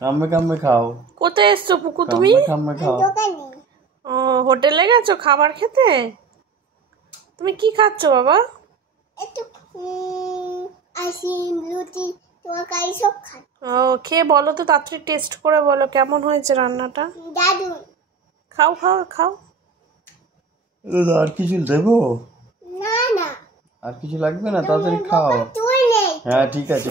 কামে কামে খাও। কোথায় এসছো পুকু তুমি? কামে খাও। ও হোটেলে গেছো খাবার খেতে? তুমি কি খাচ্ছ বাবা? একটু আইসক্রিম লুচি তরকারি সব খাই। ও খেয়ে বলো তো, তাড়াতাড়ি টেস্ট করে বলো কেমন হয়েছে রান্নাটা। দাদু খাও খাও খাও। আর কিছু দেবো? না না, আর কিছু লাগবে না, তাড়াতাড়ি খাও। তুই নেই। হ্যাঁ ঠিক আছে।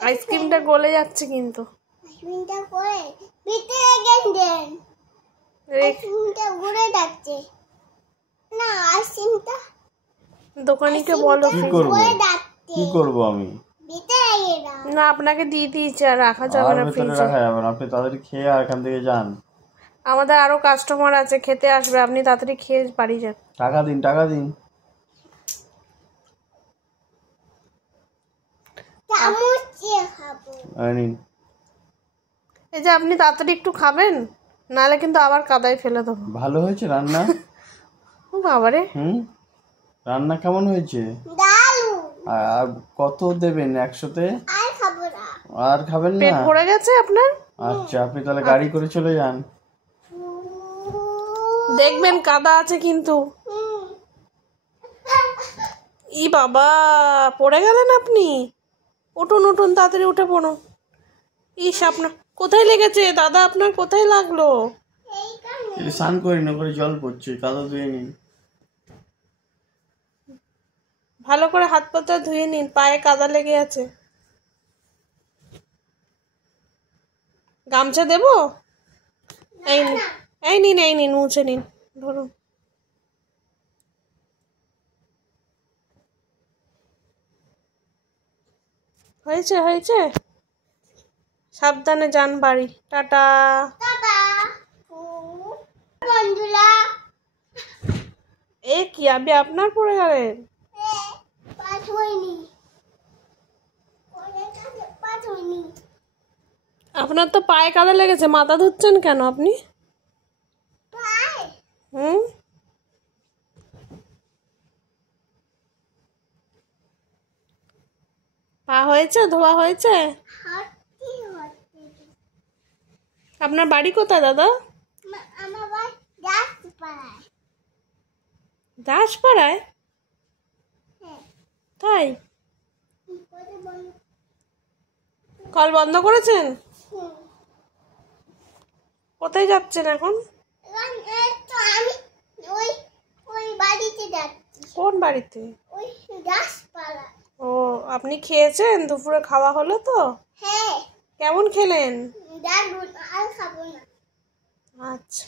আইসক্রিমটা গলে যাচ্ছে কিন্তু। আইসক্রিমটা করে ভিতরে দেন। আইসক্রিমটা ঘুরে যাচ্ছে না। আইসক্রিমটা দোকানিকে বলো কি করব? কি করব আমি? ভিতরে না আপনাকে দিয়ে দিয়েছি, আর রাখা যাবে না ভিতরে ফ্রিজে। রাখা যাবে না, আপনি তাড়াতাড়ি খেয়ে আর এখান থেকে যান। আমাদের আরো কাস্টমার আছে, খেতে আসবে, আপনি তাড়াতাড়ি খেয়ে বাড়ি যান। টাকা দিন, টাকা দিন। চামচ দিয়ে খাবো। নিন। এই যে আপনি তাড়াতাড়ি একটু খাবেন, নাহলে কিন্তু আবার কাদায় ফেলে দেবো। ভালো হয়েছে রান্না? ও বাবারে। রান্না কেমন হয়েছে? দারুন। আর কত দেবেন 100-তে? আর খাবো না। আর খাবেন না? পেট ভরে গেছে আপনার? আচ্ছা, আপনি তাহলে গাড়ি করে চলে যান। দেখবেন কাদা আছে কিন্তু। ই বাবা, পড়ে গেলেন আপনি। উঠুন উঠুন, তাড়াতাড়ি উঠে পড়ুন। ইস, আপনার কোথায় লেগেছে দাদা? আপনার কোথায় লাগলো? স্নান করি না করে জল পড়ছে, কাদা ধুয়ে নিন। ভালো করে হাত পাতা ধুয়ে নিন, পায়ে কাদা লেগে আছে। গামছা দেবো? এই নিন, এই নিন, এই নিন, মুছে নিন, ধরুন। হয়েছে হয়েছে। সাবধানে যান বাড়ি। টাটা। বন্ধুরা, এ কি আবি আপনার পড়ে গেলেন? পাঁচ হয়নি। আপনার তো পায়ে কাদা লেগেছে, মাথা ধুচ্ছেন কেন আপনি? হুম, পা হয়েছে, ধোয়া হয়েছে? আপনার বাড়ি কোথায় দাদা? আমার বাড়ি দাসপাড়ায়। দাসপাড়ায়? তাই? কল বন্ধ করেছেন? কোথায় যাচ্ছেন এখন? আমি ওই ওই বাড়িতে যাচ্ছি। কোন বাড়িতে? ওই দাসপাড়ায়। ও, আপনি খেয়েছেন? দুপুরে খাওয়া হলো তো? হ্যাঁ। কেমন খেলেন? দারুন, আর খাবো না। আচ্ছা।